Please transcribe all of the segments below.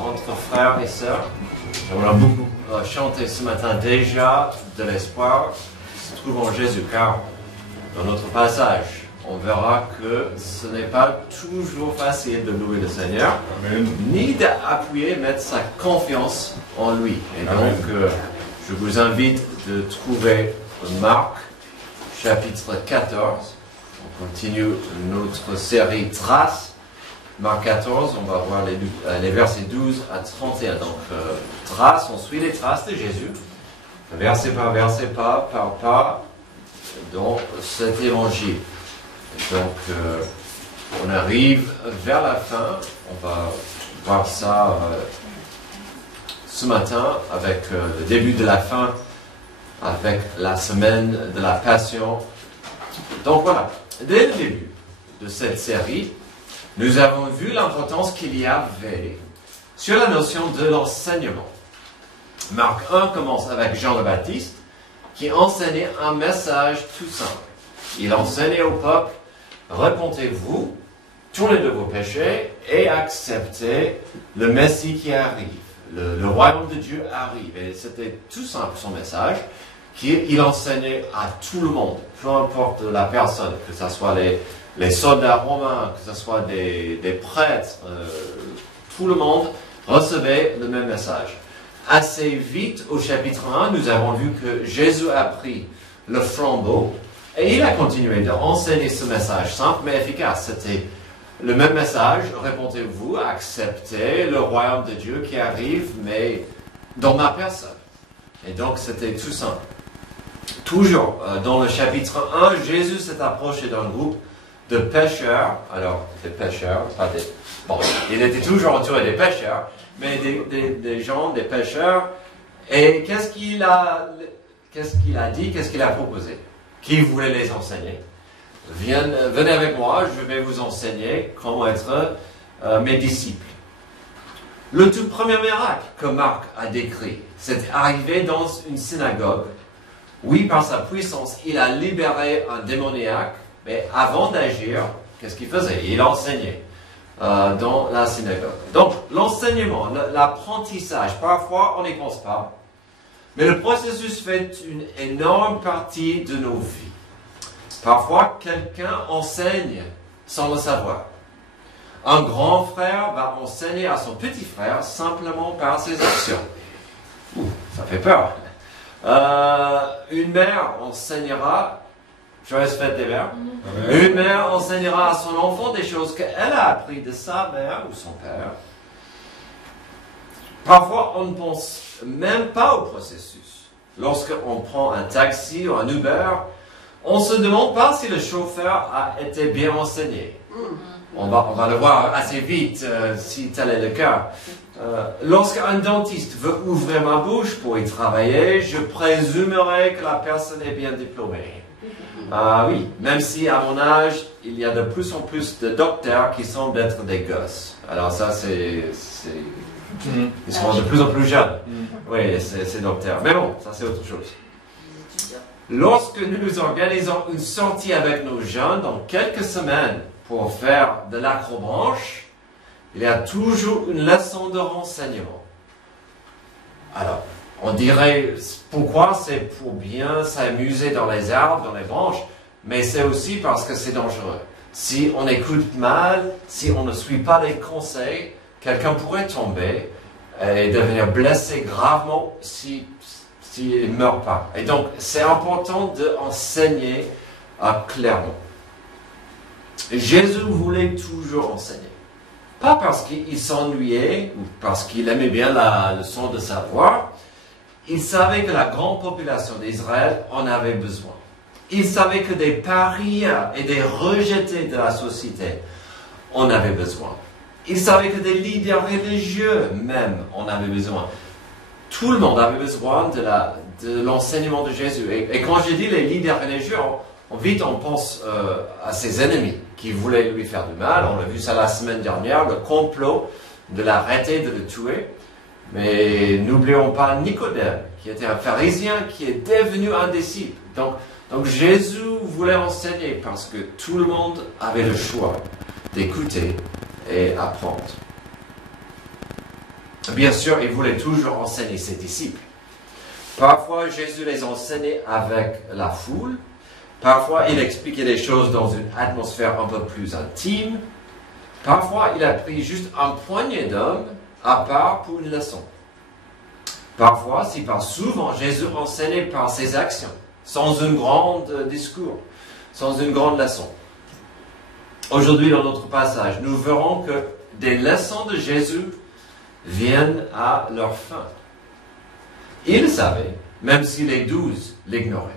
entre frères et sœurs. On a beaucoup chanté ce matin déjà de l'espoir qui se trouve en Jésus, car dans notre passage, on verra que ce n'est pas toujours facile de louer le Seigneur, Amen. ni d'appuyer, mettre sa confiance en lui. Et Amen. donc, je vous invite de trouver Marc, chapitre 14. On continue notre série Traces. Marc 14, on va voir les versets 12 à 31. Donc, traces, on suit les traces de Jésus, verset par verset, pas par pas, dans cet évangile. Donc, on arrive vers la fin. On va voir ça ce matin avec le début de la fin, avec la semaine de la Passion. Donc voilà, dès le début de cette série, nous avons vu l'importance qu'il y avait sur la notion de l'enseignement. Marc 1 commence avec Jean le Baptiste, qui enseignait un message tout simple. Il enseignait au peuple: repentez-vous, tournez de vos péchés et acceptez le Messie qui arrive. Le royaume de Dieu arrive. Et c'était tout simple son message, qu'il enseignait à tout le monde, peu importe la personne, que ce soit les soldats romains, que ce soit des prêtres, tout le monde recevait le même message. Assez vite, au chapitre 1, nous avons vu que Jésus a pris le flambeau et il a continué d'enseigner ce message simple mais efficace. C'était le même message: repentez-vous, acceptez le royaume de Dieu qui arrive, mais dans ma personne. Et donc, c'était tout simple. Toujours dans le chapitre 1, Jésus s'est approché d'un groupe de pêcheurs. Alors, des pêcheurs, pas des... Bon, il était toujours entouré des pêcheurs, mais des gens, des pêcheurs. Et qu'est-ce qu'il a dit, qu'est-ce qu'il a proposé? Qui voulait les enseigner? Venez avec moi, je vais vous enseigner comment être mes disciples. Le tout premier miracle que Marc a décrit, c'est arrivé dans une synagogue. Oui, par sa puissance, il a libéré un démoniaque, mais avant d'agir, qu'est-ce qu'il faisait? Il enseignait dans la synagogue. Donc, l'enseignement, l'apprentissage, parfois on n'y pense pas, mais le processus fait une énorme partie de nos vies. Parfois, quelqu'un enseigne sans le savoir. Un grand frère va enseigner à son petit frère simplement par ses actions. Ouh, ça fait peur. Une mère enseignera, joyeuse fête des mères, une mère enseignera à son enfant des choses qu'elle a apprises de sa mère ou son père. Parfois, on ne pense même pas au processus. Lorsqu'on prend un taxi ou un Uber, on ne se demande pas si le chauffeur a été bien enseigné. On va le voir assez vite si tel est le cas. Lorsqu'un dentiste veut ouvrir ma bouche pour y travailler, je présumerai que la personne est bien diplômée. Oui, même si à mon âge, il y a de plus en plus de docteurs qui semblent être des gosses. Alors ça, ils sont de plus en plus jeunes. Oui, c'est docteurs. Mais bon, ça c'est autre chose. Lorsque nous organisons une sortie avec nos jeunes dans quelques semaines pour faire de l'acrobranche, il y a toujours une leçon de renseignement. Alors, on dirait, pourquoi? C'est pour bien s'amuser dans les arbres, dans les branches, mais c'est aussi parce que c'est dangereux. Si on écoute mal, si on ne suit pas les conseils, quelqu'un pourrait tomber et devenir blessé gravement s'il ne meurt pas. Et donc, c'est important d'enseigner clairement. Jésus voulait toujours enseigner. Pas parce qu'il s'ennuyait ou parce qu'il aimait bien la leçon de savoir. Il savait que la grande population d'Israël en avait besoin. Il savait que des parias et des rejetés de la société en avaient besoin. Il savait que des leaders religieux même en avaient besoin. Tout le monde avait besoin de l'enseignement de Jésus. Et quand je dis les leaders religieux, vite on pense à ses ennemis qui voulaient lui faire du mal. On a vu ça la semaine dernière, le complot de l'arrêter, de le tuer. Mais n'oublions pas Nicodème, qui était un pharisien, qui est devenu un disciple. Donc Jésus voulait enseigner parce que tout le monde avait le choix d'écouter et apprendre. Bien sûr, il voulait toujours enseigner ses disciples. Parfois, Jésus les enseignait avec la foule. Parfois, il expliquait les choses dans une atmosphère un peu plus intime. Parfois, il a pris juste un poignet d'hommes à part pour une leçon. Parfois, si pas souvent, Jésus enseignait par ses actions, sans un grand discours, sans une grande leçon. Aujourd'hui, dans notre passage, nous verrons que des leçons de Jésus viennent à leur fin. Il savait, même si les 12 l'ignoraient.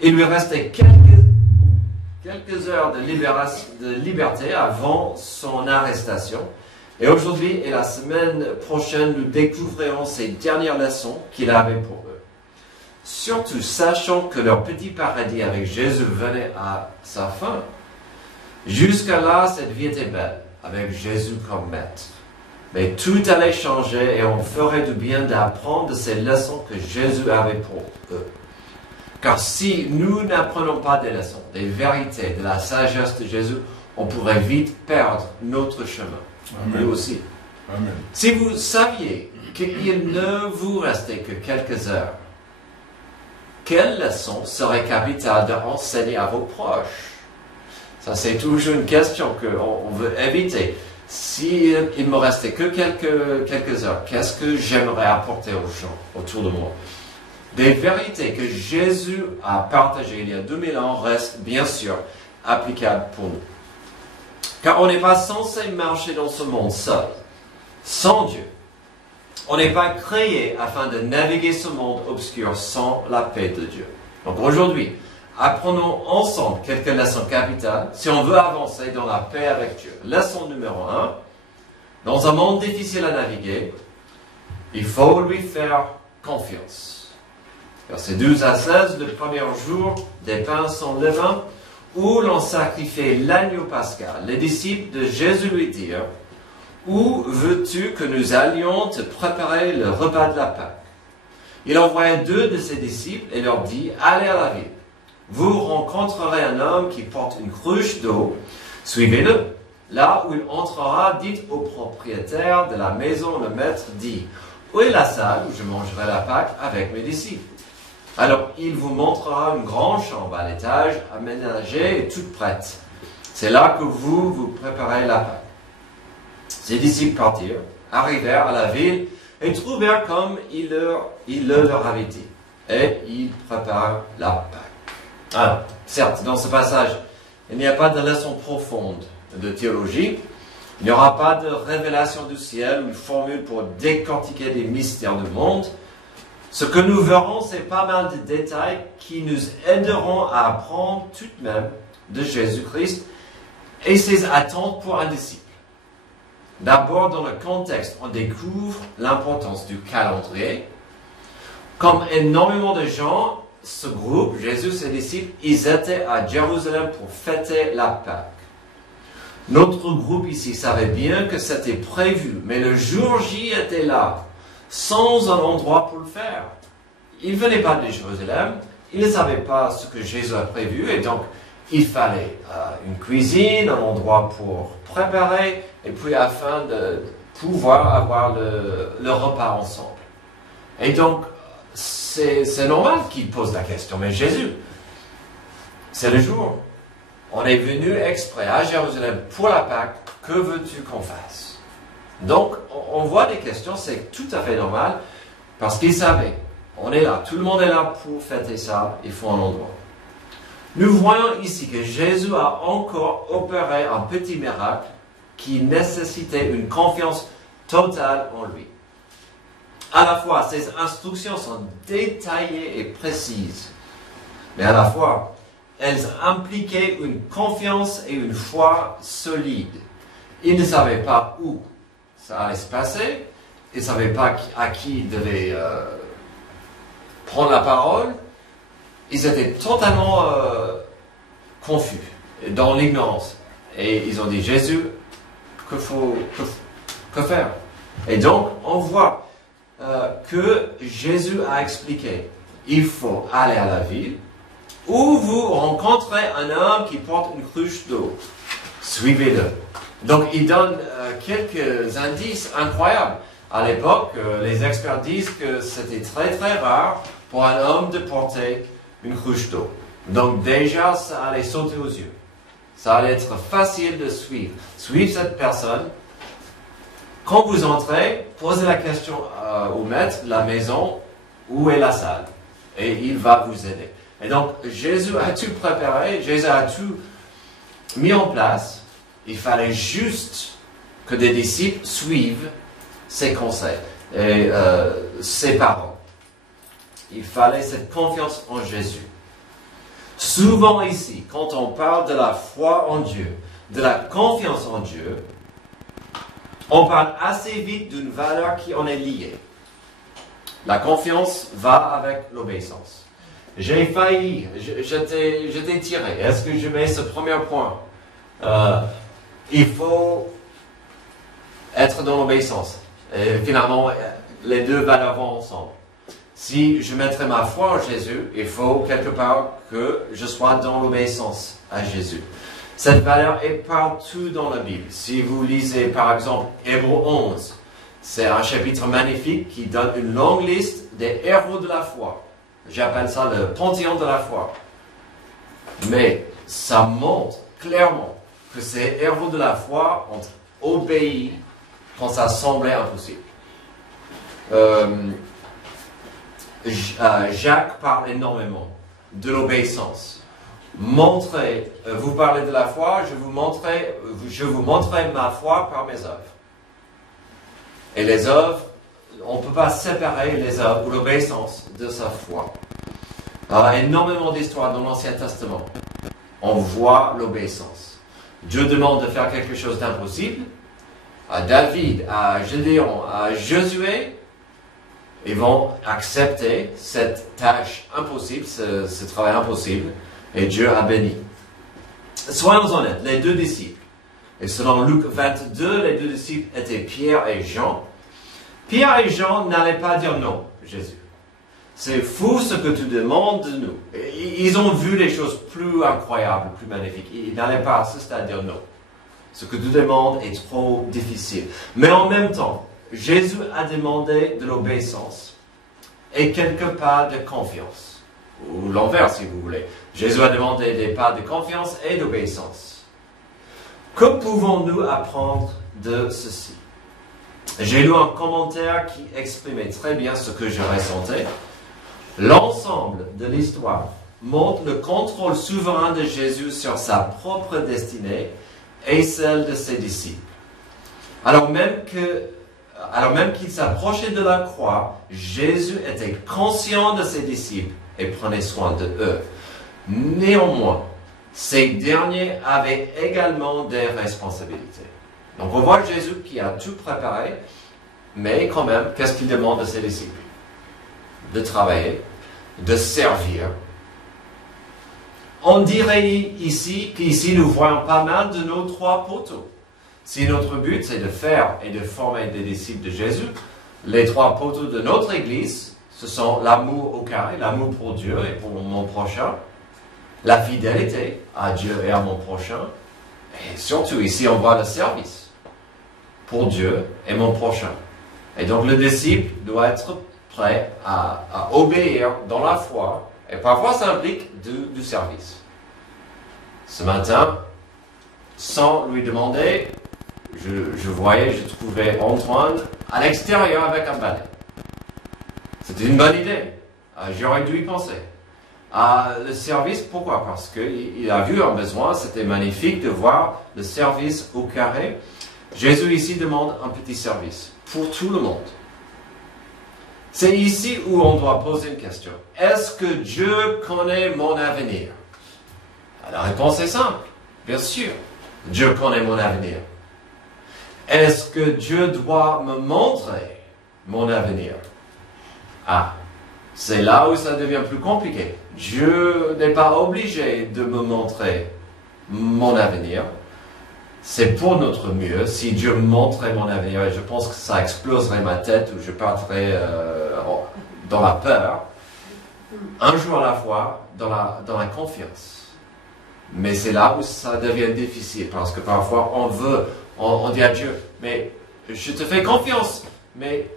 Il lui restait quelques heures de liberté avant son arrestation. Et aujourd'hui et la semaine prochaine, nous découvrirons ces dernières leçons qu'il avait pour eux. Surtout sachant que leur petit paradis avec Jésus venait à sa fin. Jusqu'à là, cette vie était belle, avec Jésus comme maître. Mais tout allait changer et on ferait du bien d'apprendre de ces leçons que Jésus avait pour eux. Car si nous n'apprenons pas des leçons, des vérités, de la sagesse de Jésus, on pourrait vite perdre notre chemin. Amen. Nous aussi. Amen. Si vous saviez qu'il ne vous restait que quelques heures, quelle leçon serait capitale d'enseigner à vos proches? Ça, c'est toujours une question qu'on veut éviter. Si il me restait que quelques heures, qu'est-ce que j'aimerais apporter aux gens autour de moi? Des vérités que Jésus a partagées il y a 2000 ans restent bien sûr applicables pour nous. Car on n'est pas censé marcher dans ce monde seul, sans Dieu. On n'est pas créé afin de naviguer ce monde obscur sans la paix de Dieu. Donc aujourd'hui, apprenons ensemble quelques leçons capitales si on veut avancer dans la paix avec Dieu. Leçon numéro 1. Dans un monde difficile à naviguer, il faut lui faire confiance. Versets 12 à 16, le premier jour des pains sans levain, où l'on sacrifiait l'agneau pascal. Les disciples de Jésus lui dirent, « Où veux-tu que nous allions te préparer le repas de la Pâque ?» Il envoya 2 de ses disciples et leur dit, « Allez à la ville. Vous rencontrerez un homme qui porte une cruche d'eau. Suivez-le. Là où il entrera, dites au propriétaire de la maison, le maître dit, « Où est la salle où je mangerai la Pâque avec mes disciples ?» Alors il vous montrera une grande chambre à l'étage, aménagée et toute prête. C'est là que vous vous préparez la Pâque. Ses disciples partirent, arrivèrent à la ville et trouvèrent comme il le leur avait dit. Et ils préparent la Pâque. Alors, certes, dans ce passage, il n'y a pas de leçon profonde de théologie. Il n'y aura pas de révélation du ciel ou une formule pour décortiquer des mystères du monde. Ce que nous verrons, c'est pas mal de détails qui nous aideront à apprendre tout de même de Jésus-Christ et ses attentes pour un disciple. D'abord, dans le contexte, on découvre l'importance du calendrier. Comme énormément de gens, ce groupe, Jésus et ses disciples, ils étaient à Jérusalem pour fêter la Pâque. Notre groupe ici savait bien que c'était prévu, mais le jour J était là, sans un endroit pour le faire. Ils ne venaient pas de Jérusalem, ils ne savaient pas ce que Jésus a prévu, et donc il fallait une cuisine, un endroit pour préparer, et puis afin de pouvoir avoir le repas ensemble. Et donc, c'est normal qu'ils posent la question, mais Jésus, c'est le jour. On est venu exprès à Jérusalem pour la Pâque, que veux-tu qu'on fasse? Donc, on voit des questions, c'est tout à fait normal, parce qu'ils savaient, on est là, tout le monde est là pour fêter ça, il faut un endroit. Nous voyons ici que Jésus a encore opéré un petit miracle qui nécessitait une confiance totale en lui. À la fois, ses instructions sont détaillées et précises, mais à la fois, elles impliquaient une confiance et une foi solide. Il ne savait pas où ça allait se passer, il ne savait pas à qui il devait prendre la parole. Ils étaient totalement confus, dans l'ignorance. Et ils ont dit, Jésus, que faire? Et donc, on voit que Jésus a expliqué, il faut aller à la ville, où vous rencontrez un homme qui porte une cruche d'eau. Suivez-le. Donc, il donne quelques indices incroyables. À l'époque, les experts disent que c'était très très rare pour un homme de porter une cruche d'eau. Donc déjà, ça allait sauter aux yeux. Ça allait être facile de suivre. Suivre cette personne. Quand vous entrez, posez la question au maître de la maison, où est la salle? Et il va vous aider. Et donc, Jésus a tout préparé, Jésus a tout mis en place. Il fallait juste que des disciples suivent ses conseils et ses paroles. Il fallait cette confiance en Jésus. Souvent ici, quand on parle de la foi en Dieu, de la confiance en Dieu, on parle assez vite d'une valeur qui en est liée. La confiance va avec l'obéissance. J'ai failli, je t'ai tiré. Est-ce que je mets ce premier point? Il faut être dans l'obéissance. Et finalement, les deux valeurs vont ensemble. Si je mettrai ma foi en Jésus, il faut quelque part que je sois dans l'obéissance à Jésus. Cette valeur est partout dans la Bible. Si vous lisez par exemple Hébreux 11, c'est un chapitre magnifique qui donne une longue liste des héros de la foi. J'appelle ça le panthéon de la foi. Mais ça montre clairement que ces héros de la foi ont obéi quand ça semblait impossible. Jacques parle énormément de l'obéissance. Vous parlez de la foi, je vous montrerai ma foi par mes œuvres. Et les œuvres, on ne peut pas séparer les œuvres ou l'obéissance de sa foi. Alors, énormément d'histoires dans l'Ancien Testament. On voit l'obéissance. Dieu demande de faire quelque chose d'impossible. À David, à Gédéon, à Josué, ils vont accepter cette tâche impossible, ce travail impossible, et Dieu a béni. Soyons honnêtes, les deux disciples, et selon Luc 22, les deux disciples étaient Pierre et Jean. Pierre et Jean n'allaient pas dire non, Jésus. C'est fou ce que tu demandes de nous. Ils ont vu les choses plus incroyables, plus magnifiques. Ils n'allaient pas à ce stade dire non. Ce que tu demandes est trop difficile. Mais en même temps, Jésus a demandé de l'obéissance et quelques pas de confiance. Ou l'envers, si vous voulez. Jésus a demandé des pas de confiance et d'obéissance. Que pouvons-nous apprendre de ceci? J'ai lu un commentaire qui exprimait très bien ce que je ressentais. L'ensemble de l'histoire montre le contrôle souverain de Jésus sur sa propre destinée et celle de ses disciples. Alors même qu'il s'approchait de la croix, Jésus était conscient de ses disciples et prenait soin de eux. Néanmoins, ces derniers avaient également des responsabilités. Donc on voit Jésus qui a tout préparé, mais quand même, qu'est-ce qu'il demande de ses disciples? De travailler, de servir. On dirait ici qu'ici nous voyons pas mal de nos trois poteaux. Si notre but c'est de faire et de former des disciples de Jésus, les trois poteaux de notre Église, ce sont l'amour au carré, l'amour pour Dieu et pour mon prochain, la fidélité à Dieu et à mon prochain, et surtout ici on voit le service pour Dieu et mon prochain. Et donc le disciple doit être prêt à obéir dans la foi, et parfois ça implique du service. Ce matin, sans lui demander, je trouvais Antoine à l'extérieur avec un balai. C'était une bonne idée. J'aurais dû y penser. Le service, pourquoi? Parce qu'il a vu un besoin, c'était magnifique de voir le service au carré. Jésus ici demande un petit service pour tout le monde. C'est ici où on doit poser une question. Est-ce que Dieu connaît mon avenir? La réponse est simple. Bien sûr, Dieu connaît mon avenir. Est-ce que Dieu doit me montrer mon avenir? C'est là où ça devient plus compliqué. Dieu n'est pas obligé de me montrer mon avenir. C'est pour notre mieux. Si Dieu me montrait mon avenir, je pense que ça exploserait ma tête ou je partirais dans la peur. Un jour à la fois, dans la confiance. Mais c'est là où ça devient difficile parce que parfois on dit à Dieu, mais je te fais confiance, mais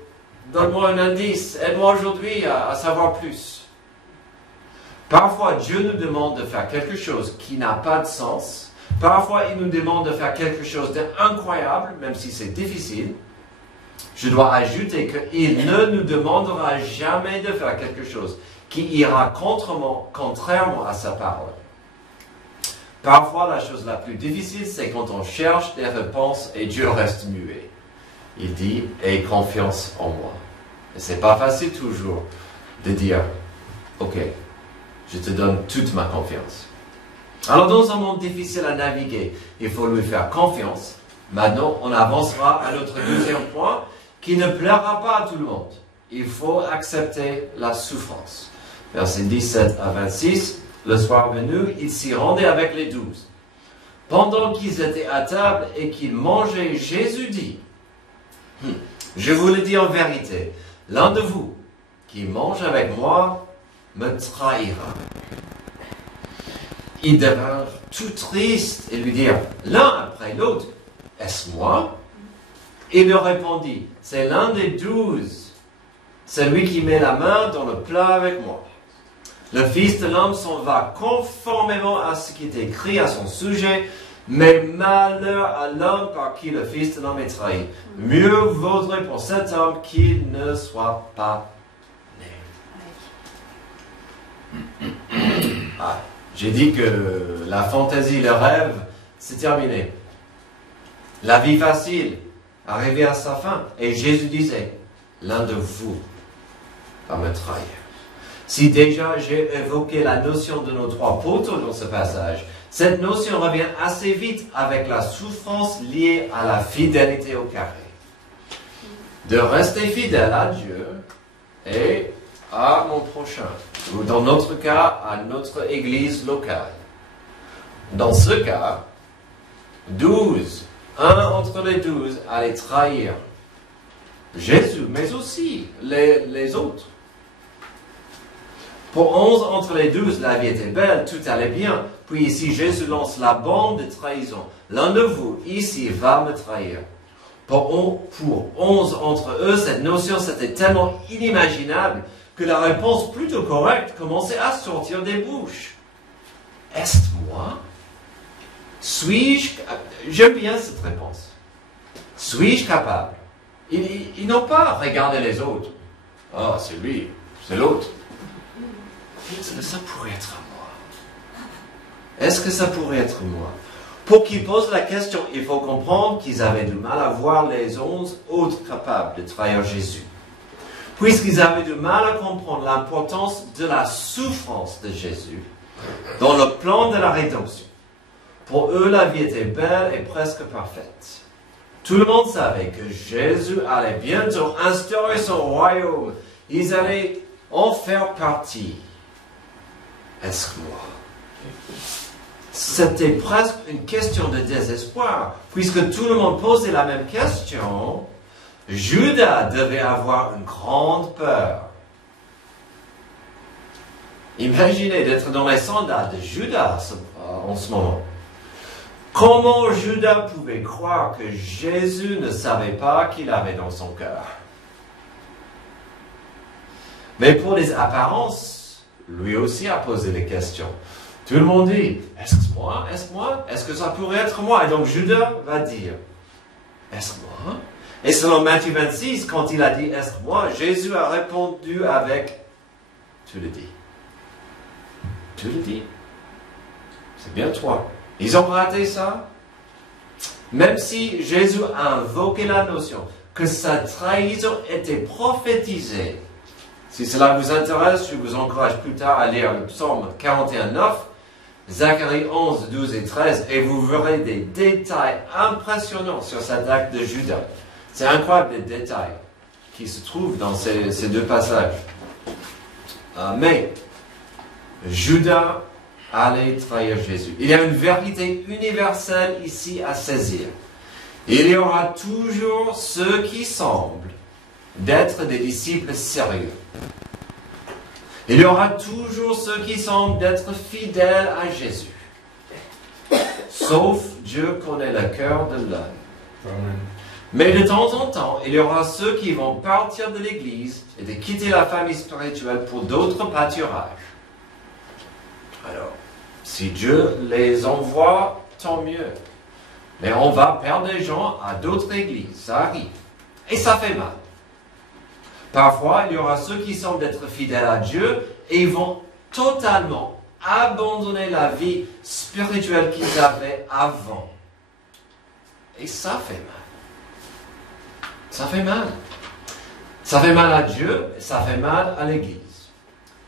donne-moi un indice, aide-moi aujourd'hui à savoir plus. Parfois, Dieu nous demande de faire quelque chose qui n'a pas de sens. Parfois, il nous demande de faire quelque chose d'incroyable, même si c'est difficile. Je dois ajouter qu'il ne nous demandera jamais de faire quelque chose qui ira contrairement à sa parole. Parfois, la chose la plus difficile, c'est quand on cherche des réponses et Dieu reste muet. Il dit, aie confiance en moi. Et c'est pas facile toujours de dire, ok, je te donne toute ma confiance. Alors, dans un monde difficile à naviguer, il faut lui faire confiance. Maintenant, on avancera à notre deuxième point, qui ne plaira pas à tout le monde. Il faut accepter la souffrance. Versets 17 à 26, le soir venu, il s'y rendait avec les 12. Pendant qu'ils étaient à table et qu'ils mangeaient, Jésus dit, je vous le dis en vérité, l'un de vous qui mange avec moi me trahira. Ils devinrent tout tristes et lui dirent l'un après l'autre, est-ce moi? Il leur répondit, c'est l'un des 12, celui qui met la main dans le plat avec moi. Le Fils de l'homme s'en va conformément à ce qui est écrit à son sujet, mais malheur à l'homme par qui le Fils de l'homme est trahi. Mieux vaudrait pour cet homme qu'il ne soit pas né. J'ai dit que la fantaisie, le rêve, c'est terminé. La vie facile, arrivée à sa fin. Et Jésus disait, l'un de vous va me trahir. Si déjà j'ai évoqué la notion de nos trois poteaux dans ce passage, cette notion revient assez vite avec la souffrance liée à la fidélité au carré. De rester fidèle à Dieu et à mon prochain, ou dans notre cas, à notre église locale. Dans ce cas, 12, un entre les 12 allait trahir Jésus, mais aussi les autres. Pour 11 entre les 12, la vie était belle, tout allait bien. Puis ici, Jésus lance la bombe de trahison. L'un de vous, ici, va me trahir. Pour 11 entre eux, cette notion, c'était tellement inimaginable que la réponse plutôt correcte commençait à sortir des bouches. Est-ce moi? Suis-je... J'aime bien cette réponse. Suis-je capable? Ils n'ont pas regardé les autres. Ah, c'est lui, c'est l'autre. Est-ce que ça pourrait être moi? Est-ce que ça pourrait être moi? Pour qu'ils posent la question, il faut comprendre qu'ils avaient du mal à voir les 11 autres capables de trahir Jésus. Puisqu'ils avaient du mal à comprendre l'importance de la souffrance de Jésus dans le plan de la rédemption. Pour eux, la vie était belle et presque parfaite. Tout le monde savait que Jésus allait bientôt instaurer son royaume. Ils allaient en faire partie. Est-ce que moi? C'était presque une question de désespoir. Puisque tout le monde posait la même question, Judas devait avoir une grande peur. Imaginez d'être dans les sandales de Judas en ce moment. Comment Judas pouvait croire que Jésus ne savait pas qu'il avait dans son cœur? Mais pour les apparences, lui aussi a posé des questions. Tout le monde dit, est-ce que moi? Est-ce moi? Est-ce que ça pourrait être moi? Et donc Judas va dire, est-ce moi? Et selon Matthieu 26, quand il a dit, est-ce moi? Jésus a répondu avec, tu le dis. Tu le dis. C'est bien toi. Ils ont raté ça. Même si Jésus a invoqué la notion que sa trahison était prophétisée. Si cela vous intéresse, je vous encourage plus tard à lire le psaume 41:9, Zacharie 11, 12 et 13, et vous verrez des détails impressionnants sur cet acte de Judas. C'est incroyable les détails qui se trouvent dans ces deux passages. Mais Judas allait trahir Jésus. Il y a une vérité universelle ici à saisir. Il y aura toujours ceux qui semblent d'être des disciples sérieux. Il y aura toujours ceux qui semblent d'être fidèles à Jésus. Sauf Dieu connaît le cœur de l'homme. Mais de temps en temps, il y aura ceux qui vont partir de l'Église et de quitter la famille spirituelle pour d'autres pâturages. Alors, si Dieu les envoie, tant mieux. Mais on va perdre des gens à d'autres églises, ça arrive. Et ça fait mal. Parfois, il y aura ceux qui semblent être fidèles à Dieu et ils vont totalement abandonner la vie spirituelle qu'ils avaient avant. Et ça fait mal. Ça fait mal. Ça fait mal à Dieu, ça fait mal à l'Église.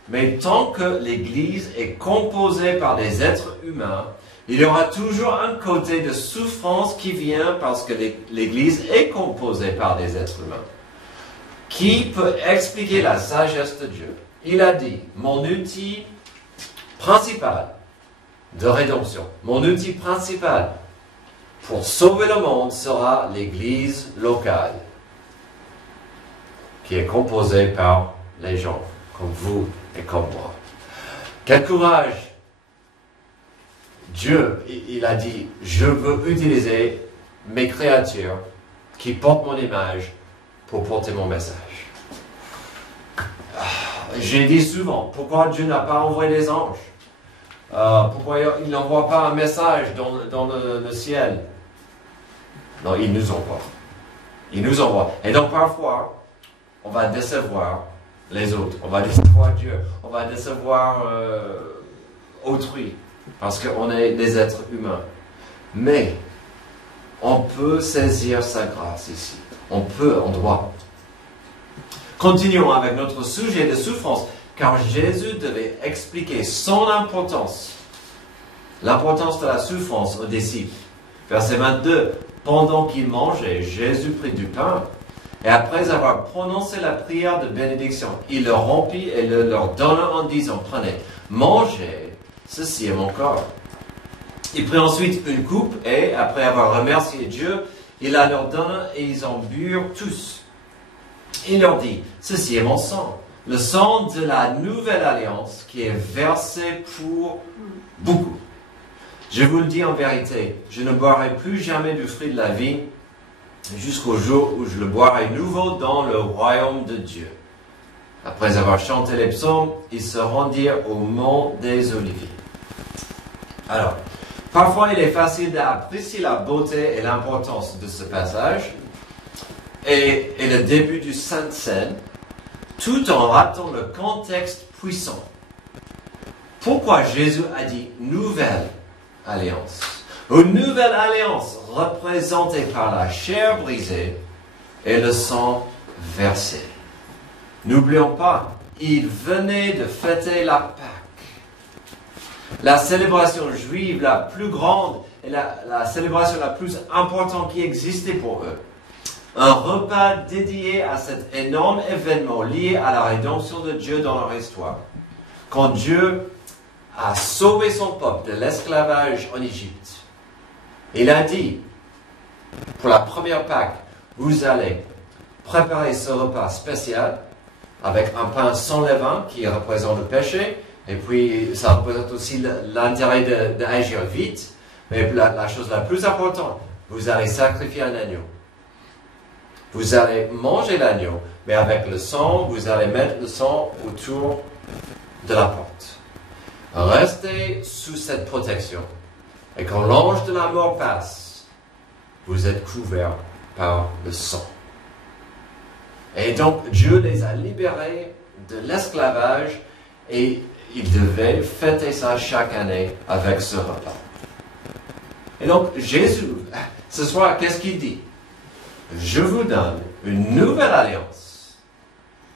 Mais tant que l'Église est composée par des êtres humains, il y aura toujours un côté de souffrance qui vient parce que l'Église est composée par des êtres humains. Qui peut expliquer la sagesse de Dieu? Il a dit, mon outil principal de rédemption, mon outil principal pour sauver le monde sera l'Église locale, qui est composée par les gens, comme vous et comme moi. Quel courage! Dieu, il a dit, je veux utiliser mes créatures qui portent mon image pour porter mon message. J'ai dit souvent, pourquoi Dieu n'a pas envoyé des anges? Pourquoi il n'envoie pas un message dans le ciel? Non, il nous envoie. Il nous envoie. Et donc parfois, on va décevoir les autres. On va décevoir Dieu. On va décevoir autrui. Parce qu'on est des êtres humains. Mais, on peut saisir sa grâce ici. On doit. Continuons avec notre sujet de souffrance, car Jésus devait expliquer son importance, l'importance de la souffrance aux disciples. Verset 22, pendant qu'ils mangeaient, Jésus prit du pain, et après avoir prononcé la prière de bénédiction, il le rompit et le leur donna en disant, prenez, mangez, ceci est mon corps. Il prit ensuite une coupe, et après avoir remercié Dieu, il la leur donna, et ils en burent tous. Il leur dit, ceci est mon sang, le sang de la nouvelle alliance qui est versé pour beaucoup. Je vous le dis en vérité, je ne boirai plus jamais du fruit de la vie jusqu'au jour où je le boirai nouveau dans le royaume de Dieu. Après avoir chanté les psaumes, ils se rendirent au mont des Oliviers. Alors, parfois il est facile d'apprécier la beauté et l'importance de ce passage, et le début du Sainte Seine, tout en ratant le contexte puissant. Pourquoi Jésus a dit « nouvelle alliance » ? Une nouvelle alliance représentée par la chair brisée et le sang versé. N'oublions pas, il venait de fêter la Pâque. La célébration juive la plus grande et la célébration la plus importante qui existait pour eux. Un repas dédié à cet énorme événement lié à la rédemption de Dieu dans leur histoire. Quand Dieu a sauvé son peuple de l'esclavage en Égypte, il a dit, pour la première Pâque, vous allez préparer ce repas spécial avec un pain sans levain qui représente le péché, et puis ça représente aussi l'intérêt d'agir vite, mais la chose la plus importante, vous allez sacrifier un agneau. Vous allez manger l'agneau, mais avec le sang, vous allez mettre le sang autour de la porte. Restez sous cette protection. Et quand l'ange de la mort passe, vous êtes couverts par le sang. Et donc, Dieu les a libérés de l'esclavage et ils devaient fêter ça chaque année avec ce repas. Et donc, Jésus, ce soir, qu'est-ce qu'il dit? Je vous donne une nouvelle alliance.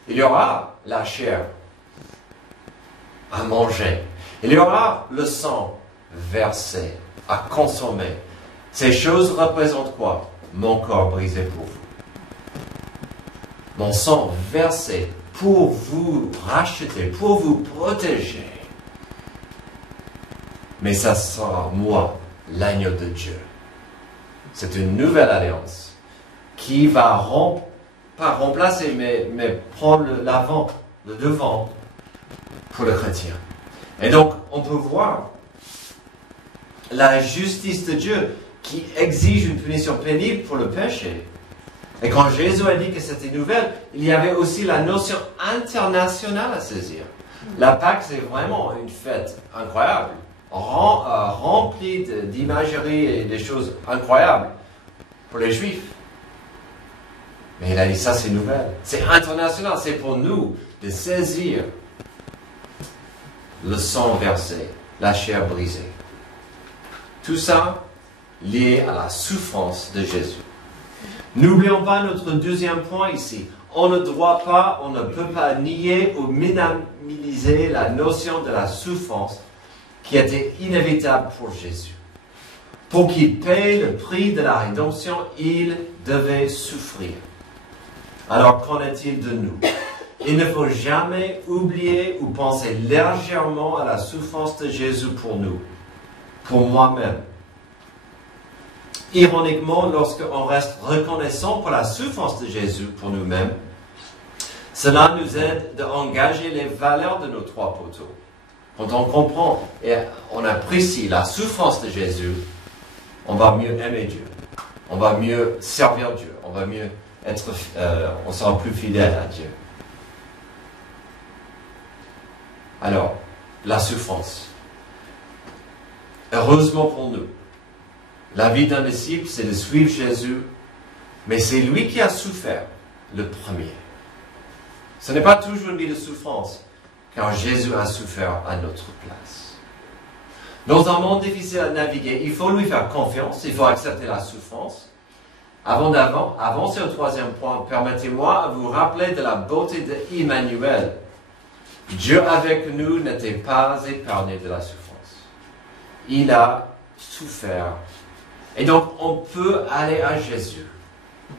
Il y aura la chair à manger. Il y aura le sang versé, à consommer. Ces choses représentent quoi? Mon corps brisé pour vous. Mon sang versé pour vous racheter, pour vous protéger. Mais ça sera moi, l'agneau de Dieu. C'est une nouvelle alliance qui va pas remplacer, mais prendre l'avant, le devant pour le chrétien. Et donc, on peut voir la justice de Dieu qui exige une punition pénible pour le péché, Et quand Jésus a dit que c'était nouvelle, il y avait aussi la notion internationale à saisir. La Pâque, c'est vraiment une fête incroyable, remplie d'imagerie et des choses incroyables pour les Juifs. Mais il a dit, ça c'est nouvelle. C'est international, c'est pour nous de saisir le sang versé, la chair brisée. Tout ça lié à la souffrance de Jésus. N'oublions pas notre deuxième point ici. On ne peut pas nier ou minimiser la notion de la souffrance qui était inévitable pour Jésus. Pour qu'il paye le prix de la rédemption, il devait souffrir. Alors qu'en est-il de nous? Il ne faut jamais oublier ou penser légèrement à la souffrance de Jésus pour nous, pour moi-même. Ironiquement, lorsqu'on reste reconnaissant pour la souffrance de Jésus pour nous-mêmes, cela nous aide d'engager les valeurs de nos trois poteaux. Quand on comprend et on apprécie la souffrance de Jésus, on va mieux aimer Dieu, on va mieux servir Dieu, on va mieux on sera plus fidèle à Dieu. Alors, la souffrance. Heureusement pour nous, la vie d'un disciple, c'est de suivre Jésus, mais c'est lui qui a souffert le premier. Ce n'est pas toujours une vie de souffrance, car Jésus a souffert à notre place. Dans un monde difficile à naviguer, il faut lui faire confiance, il faut accepter la souffrance. Avant d'avancer au troisième point, permettez-moi de vous rappeler de la beauté d'Emmanuel. Dieu avec nous n'était pas épargné de la souffrance. Il a souffert. Et donc, on peut aller à Jésus,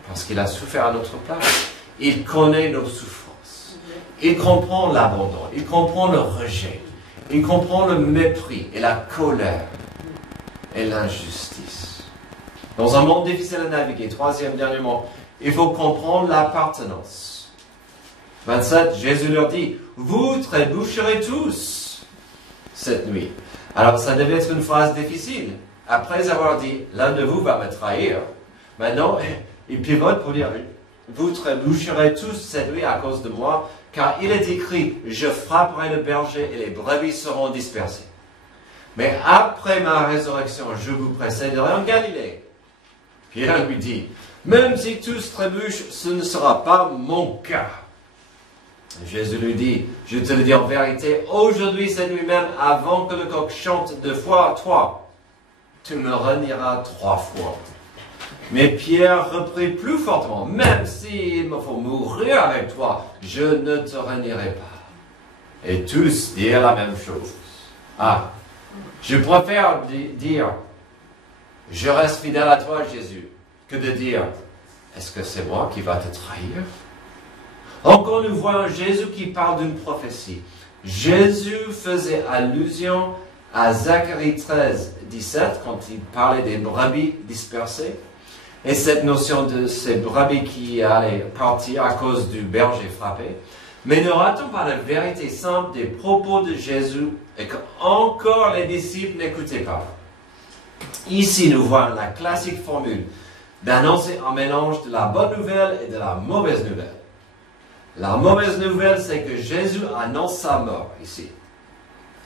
parce qu'il a souffert à notre place. Il connaît nos souffrances. Il comprend l'abandon. Il comprend le rejet. Il comprend le mépris et la colère et l'injustice. Dans un monde difficile à naviguer, troisième, dernièrement, il faut comprendre l'appartenance. 27, Jésus leur dit, vous trébucherez tous cette nuit. Alors, ça devait être une phrase difficile. Après avoir dit, l'un de vous va me trahir, maintenant, il pivote pour dire, vous trébucherez tous cette nuit à cause de moi, car il est écrit, je frapperai le berger et les brebis seront dispersées. Mais après ma résurrection, je vous précéderai en Galilée. Pierre lui dit, même si tous trébuchent, ce ne sera pas mon cas. Jésus lui dit, je te le dis en vérité, aujourd'hui, cette nuit même, avant que le coq chante 2 fois, tu me renieras 3 fois. Mais Pierre reprit plus fortement, même s'il me faut mourir avec toi, je ne te renierai pas. Et tous dirent la même chose. Ah, je préfère dire, je reste fidèle à toi, Jésus, que de dire, est-ce que c'est moi qui va te trahir? Encore nous voyons Jésus qui parle d'une prophétie. Jésus faisait allusion à Zacharie 13, 17, quand il parlait des brebis dispersées. Et cette notion de ces brebis qui allaient partir à cause du berger frappé. Mais ne ratons pas la vérité simple des propos de Jésus et qu'encore les disciples n'écoutaient pas. Ici, nous voyons la classique formule d'annoncer un mélange de la bonne nouvelle et de la mauvaise nouvelle. La mauvaise nouvelle, c'est que Jésus annonce sa mort ici.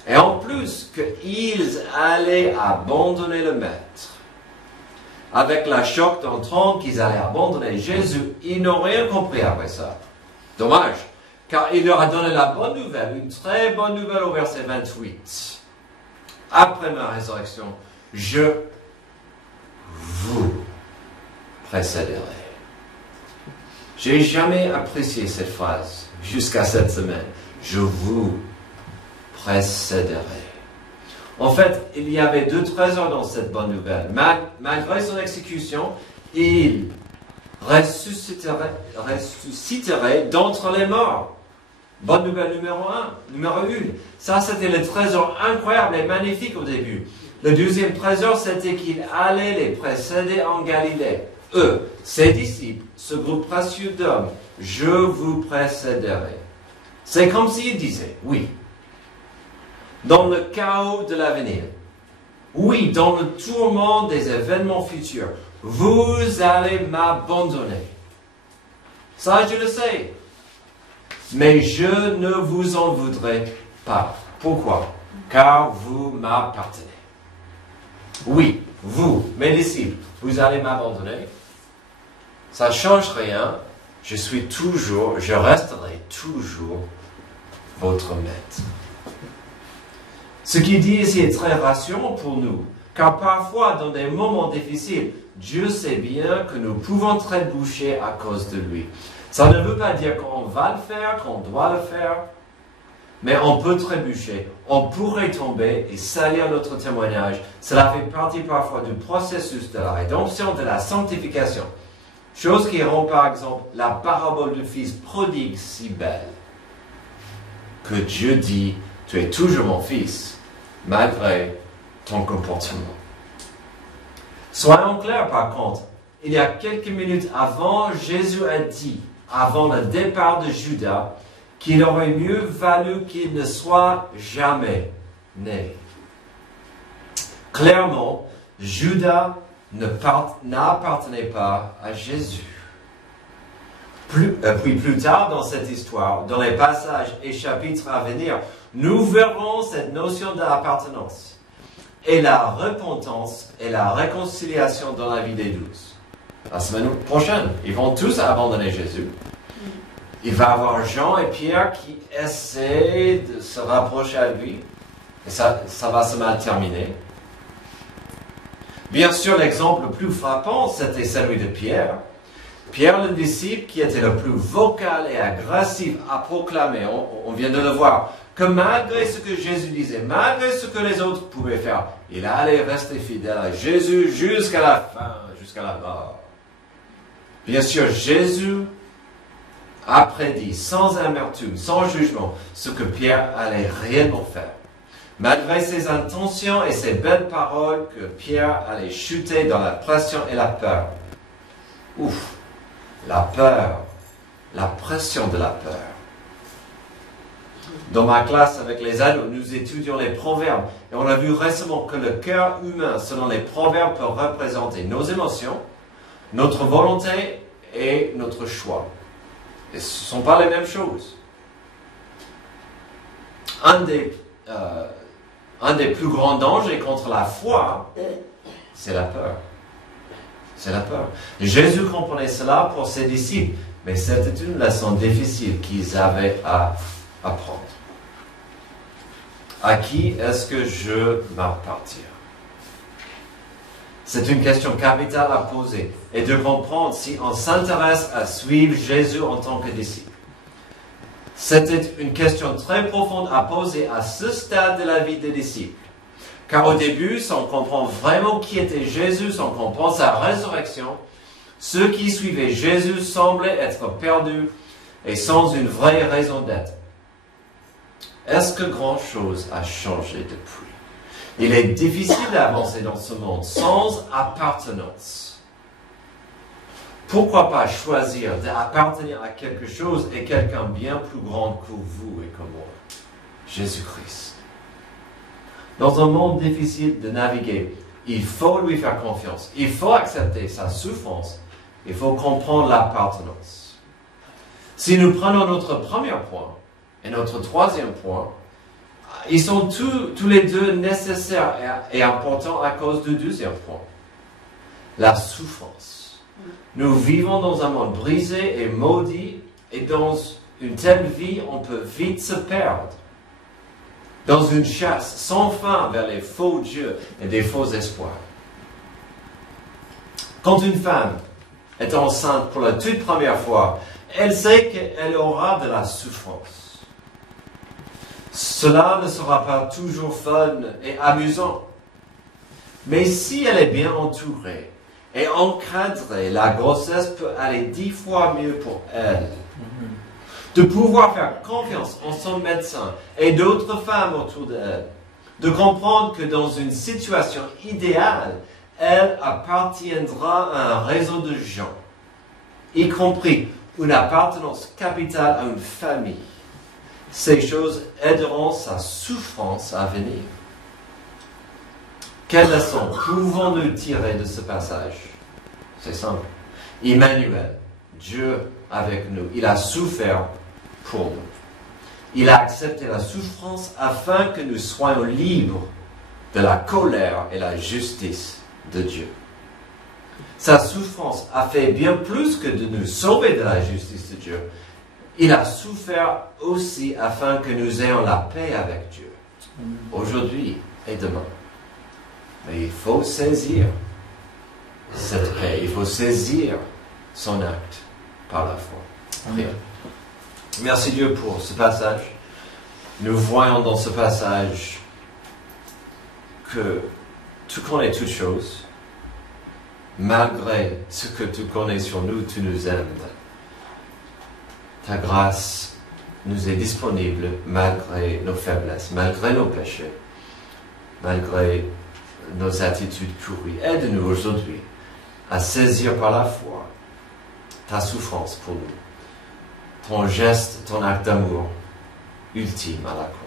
Et en plus, qu'ils allaient abandonner le Maître. Avec la choc d'entendre qu'ils allaient abandonner Jésus, ils n'ont rien compris après ça. Dommage, car il leur a donné la bonne nouvelle, une très bonne nouvelle au verset 28. Après ma résurrection, je vous précéderai. J'ai jamais apprécié cette phrase jusqu'à cette semaine. Je vous précéderai. En fait, il y avait 2 trésors dans cette bonne nouvelle. Malgré son exécution, il ressusciterait d'entre les morts. Bonne nouvelle numéro 1. Ça, c'était le trésor incroyable et magnifique au début. Le deuxième trésor, c'était qu'il allait les précéder en Galilée. Eux, ses disciples, ce groupe précieux d'hommes, je vous précéderai. C'est comme s'il disait, oui, dans le chaos de l'avenir, oui, dans le tourment des événements futurs, vous allez m'abandonner. Ça, je le sais. Mais je ne vous en voudrais pas. Pourquoi? Car vous m'appartenez. Oui, vous, mes disciples, vous allez m'abandonner. Ça ne change rien. Je resterai toujours votre maître. Ce qu'il dit ici est très rassurant pour nous, car parfois, dans des moments difficiles, Dieu sait bien que nous pouvons trébucher à cause de lui. Ça ne veut pas dire qu'on va le faire, qu'on doit le faire, mais on peut trébucher, on pourrait tomber et salir notre témoignage. Cela fait partie parfois du processus de la rédemption, de la sanctification. Chose qui rend par exemple la parabole du fils prodigue si belle. Que Dieu dit, tu es toujours mon fils, malgré ton comportement. Soyons clairs par contre, il y a quelques minutes avant, Jésus a dit, avant le départ de Judas, qu'il aurait mieux valu qu'il ne soit jamais né. Clairement, Judas n'appartenait pas à Jésus. Puis plus tard dans cette histoire, dans les passages et chapitres à venir, nous verrons cette notion d'appartenance et la repentance et la réconciliation dans la vie des 12. La semaine prochaine, ils vont tous abandonner Jésus. Il va y avoir Jean et Pierre qui essaient de se rapprocher à lui. Et ça va se mal terminer. Bien sûr, l'exemple le plus frappant, c'était celui de Pierre. Pierre, le disciple, qui était le plus vocal et agressif à proclamer, on vient de le voir, que malgré ce que Jésus disait, malgré ce que les autres pouvaient faire, il allait rester fidèle à Jésus jusqu'à la fin, jusqu'à la mort. Bien sûr, Jésus a prédit sans amertume, sans jugement, ce que Pierre allait réellement faire. Malgré ses intentions et ses belles paroles, que Pierre allait chuter dans la pression et la peur. Ouf, la peur, la pression de la peur. Dans ma classe avec les ados, nous étudions les proverbes et on a vu récemment que le cœur humain, selon les proverbes, peut représenter nos émotions, notre volonté et notre choix. Et ce ne sont pas les mêmes choses. Un des plus grands dangers contre la foi, c'est la peur. C'est la peur. Jésus comprenait cela pour ses disciples, mais c'était une leçon difficile qu'ils avaient à apprendre. À qui est-ce que je m'appartiens? C'est une question capitale à poser et de comprendre si on s'intéresse à suivre Jésus en tant que disciple. C'était une question très profonde à poser à ce stade de la vie des disciples. Car au début, sans comprendre vraiment qui était Jésus, sans comprendre sa résurrection, ceux qui suivaient Jésus semblaient être perdus et sans une vraie raison d'être. Est-ce que grand-chose a changé depuis? Il est difficile d'avancer dans ce monde sans appartenance. Pourquoi pas choisir d'appartenir à quelque chose et quelqu'un bien plus grand que vous et que moi? Jésus-Christ. Dans un monde difficile de naviguer, il faut lui faire confiance. Il faut accepter sa souffrance. Il faut comprendre l'appartenance. Si nous prenons notre premier point et notre troisième point, ils sont tous les deux nécessaires et importants à cause du deuxième point. La souffrance. Nous vivons dans un monde brisé et maudit, et dans une telle vie, on peut vite se perdre. Dans une chasse sans fin vers les faux dieux et des faux espoirs. Quand une femme est enceinte pour la toute première fois, elle sait qu'elle aura de la souffrance. Cela ne sera pas toujours fun et amusant. Mais si elle est bien entourée et encadrée, la grossesse peut aller 10 fois mieux pour elle. De pouvoir faire confiance en son médecin et d'autres femmes autour d'elle. De comprendre que dans une situation idéale, elle appartiendra à un réseau de gens, y compris une appartenance capitale à une famille. Ces choses aideront sa souffrance à venir. Quelle leçon pouvons-nous tirer de ce passage? C'est simple. Emmanuel, Dieu avec nous. Il a souffert pour nous. Il a accepté la souffrance afin que nous soyons libres de la colère et la justice de Dieu. Sa souffrance a fait bien plus que de nous sauver de la justice de Dieu. Il a souffert aussi afin que nous ayons la paix avec Dieu, aujourd'hui et demain. Mais il faut saisir cette paix, il faut saisir son acte par la foi. Prions. Merci Dieu pour ce passage. Nous voyons dans ce passage que tu connais toutes choses. Malgré ce que tu connais sur nous, tu nous aimes. Ta grâce nous est disponible malgré nos faiblesses, malgré nos péchés, malgré nos attitudes pourries. Aide-nous aujourd'hui à saisir par la foi ta souffrance pour nous, ton geste, ton acte d'amour ultime à la croix.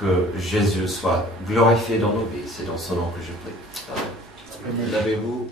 Que Jésus soit glorifié dans nos vies. C'est dans son nom que je prie. Amen. Levez-vous.